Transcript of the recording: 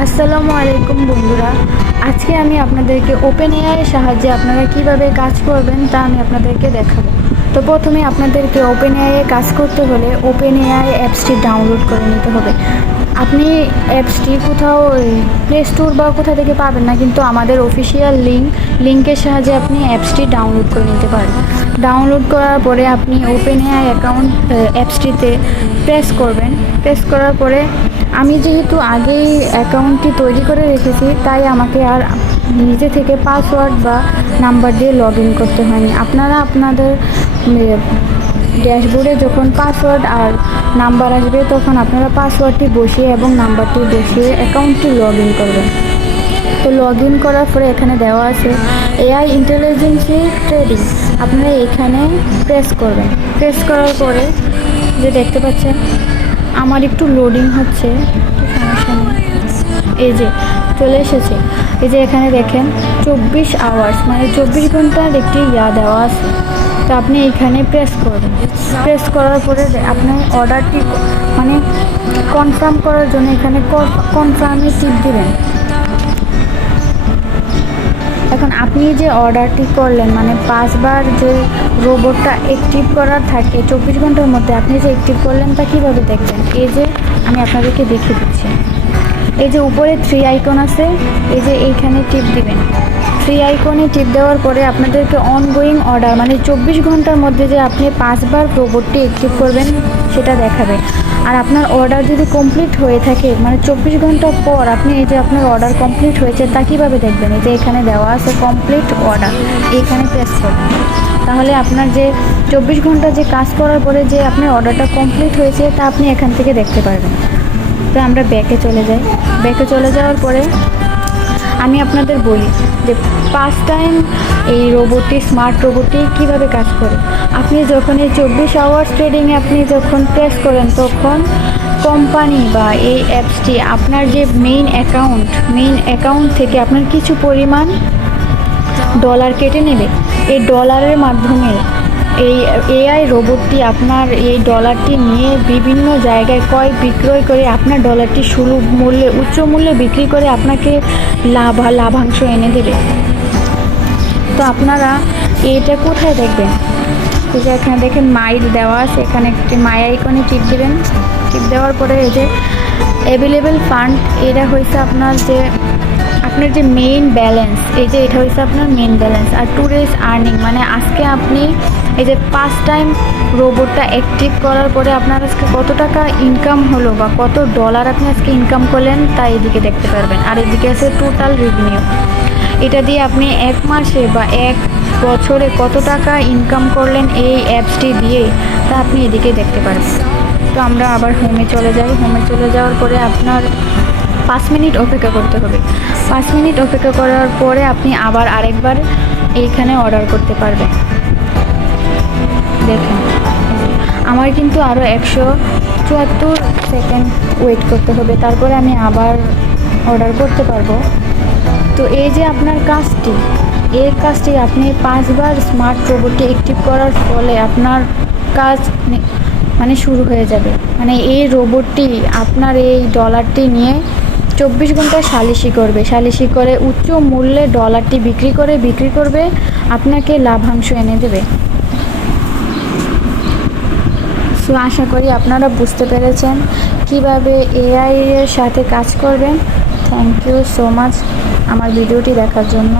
আসসালামু আলাইকুম বন্ধুরা, আজকে আমি আপনাদেরকে ওপেন এআই এর সাহায্যে আপনারা কিভাবে কাজ করবেন তা আমি আপনাদেরকে দেখাবো। তো প্রথমে আপনাদেরকে ওপেন এআই এ কাজ করতে হলে ওপেন এআই অ্যাপসটি ডাউনলোড করে নিতে হবে। আপনি অ্যাপসটি কোথাও প্লে স্টোর বা কোথা থেকে পাবেন না, কিন্তু আমাদের অফিসিয়াল লিঙ্কের সাহায্যে আপনি অ্যাপসটি ডাউনলোড করে নিতে পারেন। ডাউনলোড করার পরে আপনি ওপেন এআই অ্যাপসটিতে প্রেস করবেন। প্রেস করার পরে আমি যেহেতু আগেই অ্যাকাউন্টটি তৈরি করে রেখেছি, তাই আমাকে আর নিজে থেকে পাসওয়ার্ড বা নাম্বার দিয়ে লগ ইন করতে হয়নি। আপনারা আপনাদের ড্যাশবোর্ডে যখন পাসওয়ার্ড আর নাম্বার আসবে, তখন আপনারা পাসওয়ার্ডটি বসিয়ে এবং নাম্বারটি বসিয়ে অ্যাকাউন্টটি লগ ইন করবেন। তো লগ ইন করার পরে এখানে দেওয়া আছে এআই ইন্টেলিজেন্সি ট্রেডিং, আপনারা এখানে প্রেস করবেন। প্রেস করার পরে যে দেখতে পাচ্ছেন আমার একটু লোডিং হচ্ছে, সমস্যা নেই। এই যে চলে এসেছে, এই যে এখানে দেখেন 24 আওয়ার্স মানে 24 ঘন্টার একটি দেওয়া আছে। তো আপনি এখানে প্রেস করবেন। প্রেস করার পরে আপনার অর্ডারটি মানে কনফার্ম করার জন্য এখানে কনফার্মে টিপ দিবেন। এখন আপনি যে অর্ডারটি করলেন মানে 5 বার যে রোবটটা অ্যাক্টিভ করার থাকে 24 ঘন্টার মধ্যে, আপনি যে অ্যাক্টিভ করলেন তা কীভাবে দেখবেন? এই যে আমি আপনাদেরকে দেখিয়ে দিচ্ছি। এই যে উপরে 3 আইকন আছে, এই যে এইখানে টিপ দিবেন। 3 আইকনে টিপ দেওয়ার পরে আপনাদেরকে অনগোয়িং অর্ডার মানে 24 ঘন্টার মধ্যে যে আপনি 5 বার রোবটটি অ্যাক্টিভ করবেন সেটা দেখাবে। আর আপনার অর্ডার যদি কমপ্লিট হয়ে থাকে মানে 24 ঘন্টা পর আপনি এই যে আপনার অর্ডার কমপ্লিট হয়েছে তা কীভাবে দেখবেন? এই যে এখানে দেওয়া আছে কমপ্লিট অর্ডার, এইখানে প্রেস করবেন। তাহলে আপনার যে 24 ঘন্টা যে কাজ করার পরে যে আপনার অর্ডারটা কমপ্লিট হয়েছে তা আপনি এখান থেকে দেখতে পারবেন। তো আমরা ব্যাকে চলে যাই। ব্যাকে চলে যাওয়ার পরে আমি আপনাদের বলি যে 5 টাইম এই রোবটটি স্মার্ট রোবটটি কীভাবে কাজ করে। আপনি যখন এই 24 আওয়ার্স ট্রেডিংয়ে আপনি যখন প্রেস করেন, তখন কোম্পানি বা এই অ্যাপসটি আপনার যে মেইন অ্যাকাউন্ট থেকে আপনার কিছু পরিমাণ ডলার কেটে নেবে। এই ডলারের মাধ্যমে এই এআই রোবটটি আপনার এই ডলারটি নিয়ে বিভিন্ন জায়গায় ক্রয় বিক্রয় করে আপনার ডলারটি সুলভ মূল্যে উচ্চ মূল্যে বিক্রি করে আপনাকে লাভাংশ এনে দেবে। তো আপনারা এইটা কোথায় দেখবেন? তো যে এখানে দেখেন মাইল দেওয়া আছে, এখানে একটি মাই আইকনে টিপ দেবেন। টিপ দেওয়ার পরে এই যে অ্যাভেলেবেল ফান্ড, এটা হয়েছে আপনার যে মেইন ব্যালেন্স। এই যে এটা হয়েছে আপনার মেইন ব্যালেন্স। আর টুডেজ আর্নিং মানে আজকে আপনি এই যে 5 টাইম রোবটটা অ্যাক্টিভ করার পরে আপনার আজকে কত টাকা ইনকাম হলো বা কত ডলার আপনি আজকে ইনকাম করলেন তা এদিকে দেখতে পারবেন। আর এদিকে আছে টোটাল রেভিনিউ, এটা দিয়ে আপনি 1 মাসে বা 1 বছরে কত টাকা ইনকাম করলেন এই অ্যাপসটি দিয়ে তা আপনি এদিকে দেখতে পারবেন। তো আমরা আবার হোমে চলে যাই। হোমে চলে যাওয়ার পরে আপনার 5 মিনিট অপেক্ষা করতে হবে। 5 মিনিট অপেক্ষা করার পরে আপনি আবার আরেকবার এইখানে অর্ডার করতে পারবেন। দেখেন আমার কিন্তু আরও 174 সেকেন্ড ওয়েট করতে হবে, তারপরে আমি আবার অর্ডার করতে পারবো। তো এই যে আপনার কাজটি আপনি 5 বার স্মার্ট রোবটটি অ্যাক্টিভ করার ফলে আপনার কাজ মানে শুরু হয়ে যাবে। মানে এই রোবটটি আপনার এই ডলারটি নিয়ে 24 ঘন্টায় সালিশি করে উচ্চ মূল্যে ডলারটি বিক্রি করবে, আপনাকে লাভাংশ এনে দেবে। সো আশা করি আপনারা বুঝতে পেরেছেন কিভাবে এআই এর সাথে কাজ করবেন। থ্যাংক ইউ সো মাচ আমার ভিডিওটি দেখার জন্য।